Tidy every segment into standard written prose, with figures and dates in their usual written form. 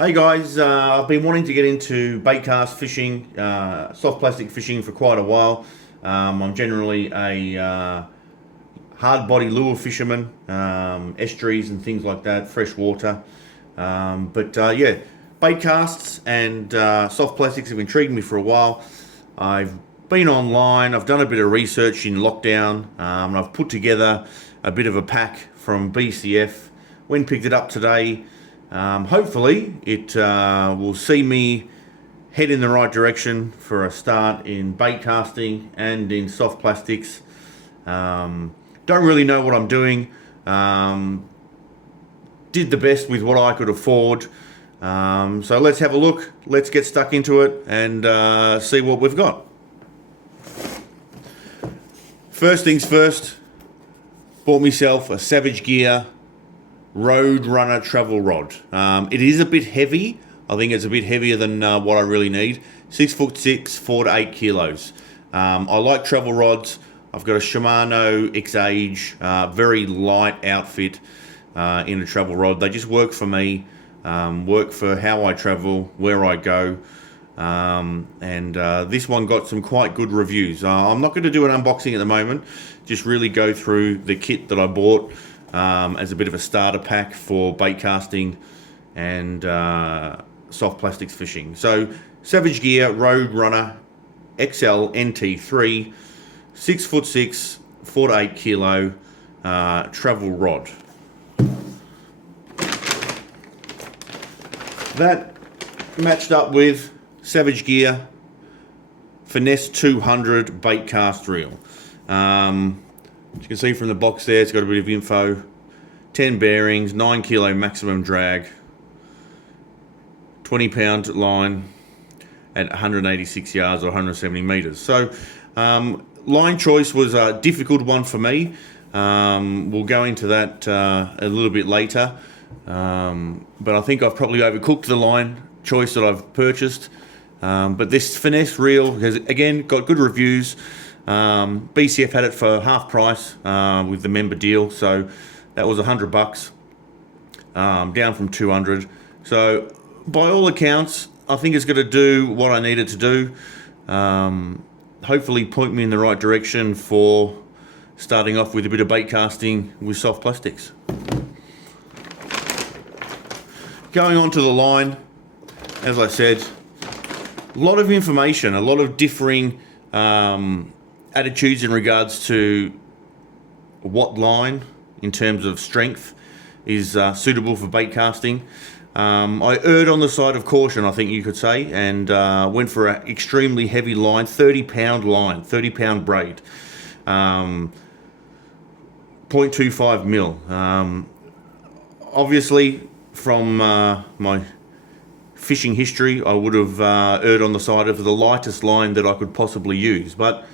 Hey guys, I've been wanting to get into baitcast fishing, soft plastic fishing for quite a while. I'm generally a hard body lure fisherman, estuaries and things like that, fresh water. Yeah, baitcasts and soft plastics have intrigued me for a while. I've been online, I've done a bit of research in lockdown, and I've put together a bit of a pack from BCF. When picked it up today. Hopefully it will see me head in the right direction for a start in bait casting and in soft plastics. Don't really know what I'm doing. Did the best with what I could afford. So let's have a look. Let's get stuck into it and see what we've got. First things first, bought myself a Savage Gear Roadrunner travel rod. It is a bit heavy. I think it's a bit heavier than what I really need. 6'6", 4 to 8 kilos. I like travel rods. I've got a Shimano X-Age, very light outfit in a travel rod. They just work for me, work for how I travel, where I go. This one got some quite good reviews. I'm not going to do an unboxing at the moment, just really go through the kit that I bought as a bit of a starter pack for bait casting and soft plastics fishing. So Savage Gear Roadrunner XL NT3 6'6", 4 to 8 kilo travel rod. That matched up with Savage Gear Finezze 200 bait cast reel. As you can see from the box there, it's got a bit of info. 10 bearings, 9 kilo maximum drag, 20 pound line at 186 yards or 170 meters. So line choice was a difficult one for me. We'll go into that a little bit later. But I think I've probably overcooked the line choice that I've purchased. But this Finezze reel has again got good reviews. BCF had it for half price with the member deal, so that was $100, down from 200. So by all accounts, I think it's going to do what I need it to do. Hopefully point me in the right direction for starting off with a bit of bait casting with soft plastics. Going on to the line, as I said, a lot of information, a lot of differing attitudes in regards to what line in terms of strength is suitable for bait casting. I erred on the side of caution, I think you could say, and went for an extremely heavy line, 30 pound braid, 0.25 mil. Obviously from my fishing history, I would have erred on the side of the lightest line that I could possibly use, but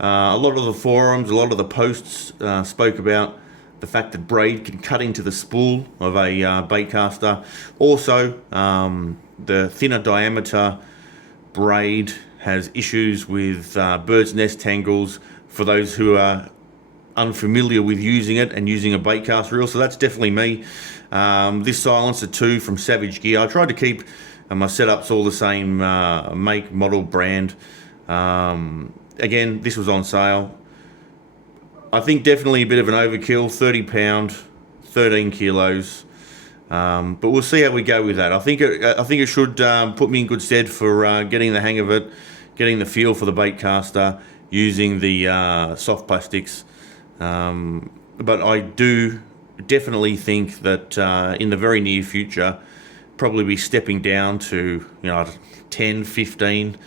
a lot of the forums, a lot of the posts spoke about the fact that braid can cut into the spool of a baitcaster. Also, the thinner diameter braid has issues with bird's nest tangles for those who are unfamiliar with using it and using a baitcast reel. So that's definitely me. This silencer too from Savage Gear. I tried to keep my setups all the same make, model, brand. Again, this was on sale. I think definitely a bit of an overkill, 30 pound, 13 kilos. But we'll see how we go with that. I think it should put me in good stead for getting the hang of it, getting the feel for the baitcaster, using the soft plastics. But I do definitely think that in the very near future, probably be stepping down to 10, 15.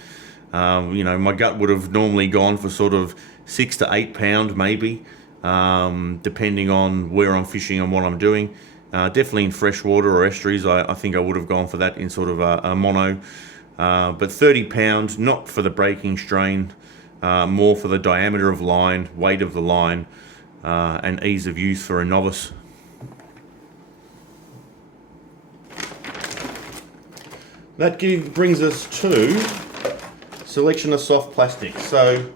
My gut would have normally gone for sort of 6 to 8 pound maybe, depending on where I'm fishing and what I'm doing. Definitely in freshwater or estuaries, I think I would have gone for that in sort of a mono. But 30 pound, not for the breaking strain, more for the diameter of line, weight of the line, and ease of use for a novice. That brings us to selection of soft plastics. So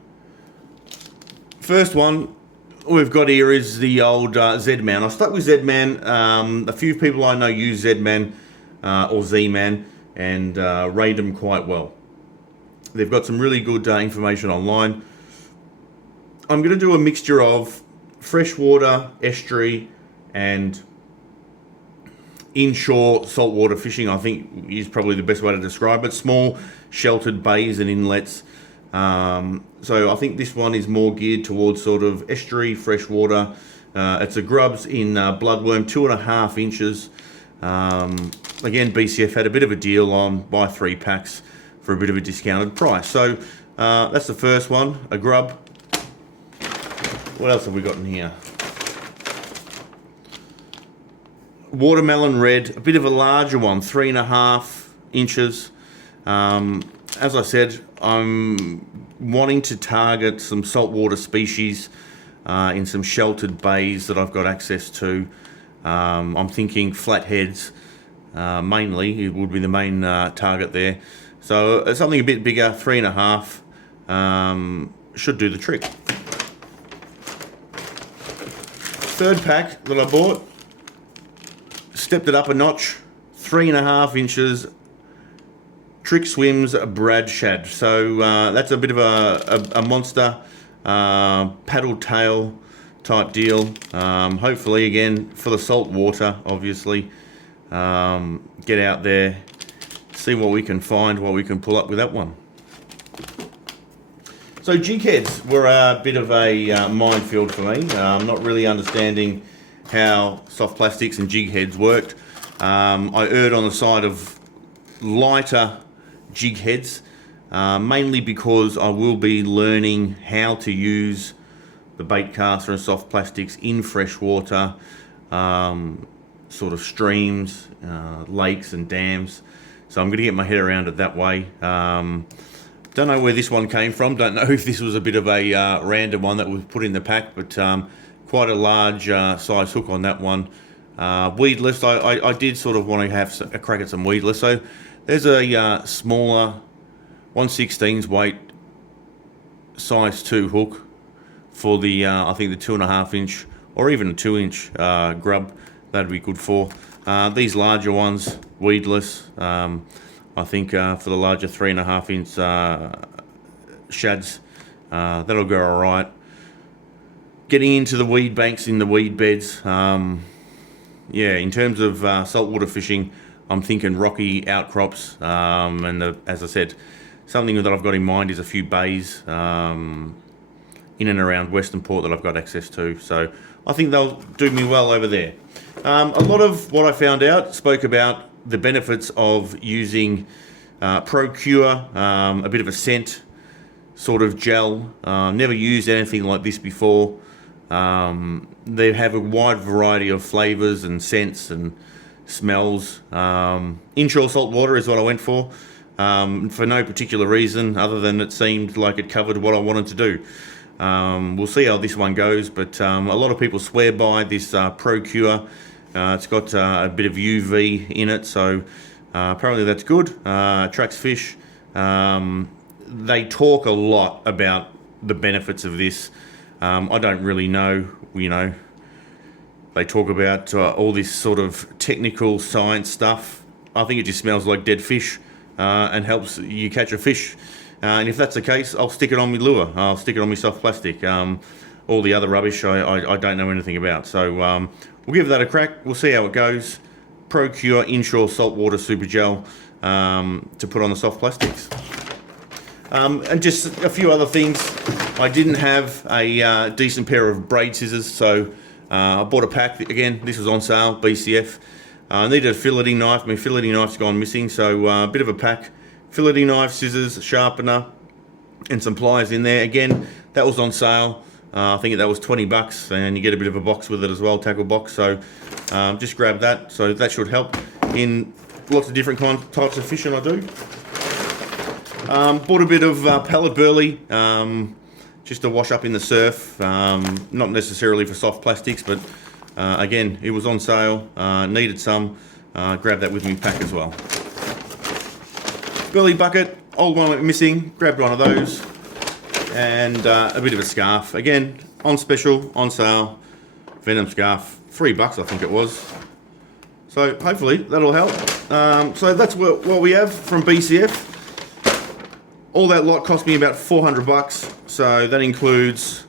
first one we've got here is the old ZMan. I stuck with ZMan. A few people I know use ZMan. or ZMan and rate them quite well. They've got some really good information online. I'm going to do a mixture of freshwater, estuary, and inshore saltwater fishing, I think is probably the best way to describe it. Small sheltered bays and inlets. So I think this one is more geared towards sort of estuary, freshwater. It's a GrubZ in Bloodworm, 2.5 inches. Again, BCF had a bit of a deal on buy 3 packs for a bit of a discounted price. So that's the first one, a grub. What else have we got in here? Watermelon red, a bit of a larger one, 3.5 inches. As I said, I'm wanting to target some saltwater species in some sheltered bays that I've got access to. I'm thinking flatheads, mainly, it would be the main target there. So something a bit bigger, 3.5, should do the trick. Third pack that I bought, stepped it up a notch, 3.5 inches, Trick SwimZ Brad shad. So that's a bit of a monster paddle tail type deal. Hopefully, again, for the salt water, obviously. Get out there, see what we can find, what we can pull up with that one. So Jig Heads were a bit of a minefield for me. Not really understanding how soft plastics and jig heads worked. I erred on the side of lighter jig heads, mainly because I will be learning how to use the Baitcaster and soft plastics in freshwater, sort of streams, lakes and dams. So I'm going to get my head around it that way. Don't know where this one came from. Don't know if this was a bit of a random one that was put in the pack, but quite a large size hook on that one. Weedless, I did sort of want to have a crack at some weedless. So there's a smaller 1/16 weight size 2 hook for the I think the 2.5 inch or even a 2 inch grub. That'd be good for. These larger ones, weedless. I think for the larger 3.5 inch shads, that'll go all right. Getting into the weed banks in the weed beds, yeah, in terms of saltwater fishing, I'm thinking rocky outcrops, and as I said, something that I've got in mind is a few bays in and around Westerport that I've got access to. So I think they'll do me well over there. A lot of what I found out spoke about the benefits of using Procure, a bit of a scent sort of gel. Never used anything like this before. They have a wide variety of flavors and scents and smells. Inshore salt water is what I went for no particular reason other than it seemed like it covered what I wanted to do. We'll see how this one goes, but a lot of people swear by this Procure. It's got a bit of UV in it, so apparently that's good. Attracts fish. They talk a lot about the benefits of this. I don't really know, they talk about all this sort of technical science stuff. I think it just smells like dead fish and helps you catch a fish. And if that's the case, I'll stick it on my lure. I'll stick it on my soft plastic. All the other rubbish I don't know anything about. So we'll give that a crack. We'll see how it goes. Procure Inshore Saltwater Super Gel to put on the soft plastics. And just a few other things. I didn't have a decent pair of braid scissors, so I bought a pack. Again, this was on sale, BCF. I needed a filleting knife. My filleting knife's gone missing, so a bit of a pack. Filleting knife, scissors, sharpener, and some pliers in there. Again, that was on sale. I think that was $20, and you get a bit of a box with it as well, tackle box. So just grab that. So that should help in lots of different types of fishing I do. Bought a bit of Pellet Burley, just to wash up in the surf. Not necessarily for soft plastics, but again, it was on sale. Needed some. Grabbed that with me pack as well. Burley bucket, old one went missing. Grabbed one of those, and a bit of a scarf. Again, on special, on sale. Venom scarf, $3 I think it was. So hopefully that'll help. So that's what we have from BCF. All that lot cost me about 400 bucks. So that includes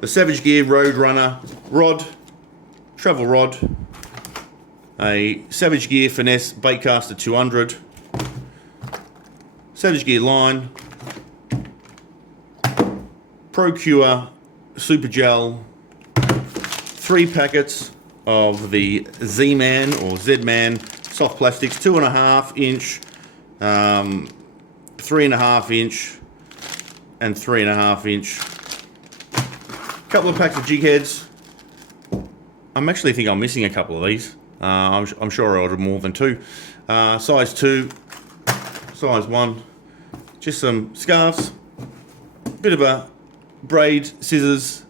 the Savage Gear Roadrunner rod, travel rod, a Savage Gear Finezze Baitcaster 200, Savage Gear line, Procure Super Gel, 3 packets of the ZMan or ZMan soft plastics, 2.5 inch, 3.5 inch, and 3.5 inch. Couple of packs of Jig Heads. I'm actually think I'm missing a couple of these. I'm sure I ordered more than 2. Size 2, size 1. Just some scarves, bit of a braid, scissors,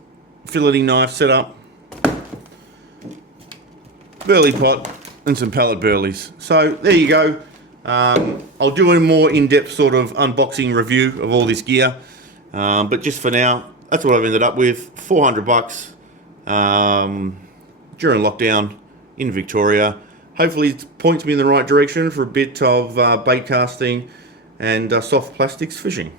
filleting knife setup, Burley pot, and some pellet burleys. So there you go. I'll do a more in-depth sort of unboxing review of all this gear, but just for now, that's what I've ended up with. 400 bucks during lockdown in Victoria. Hopefully it points me in the right direction for a bit of bait casting and soft plastics fishing.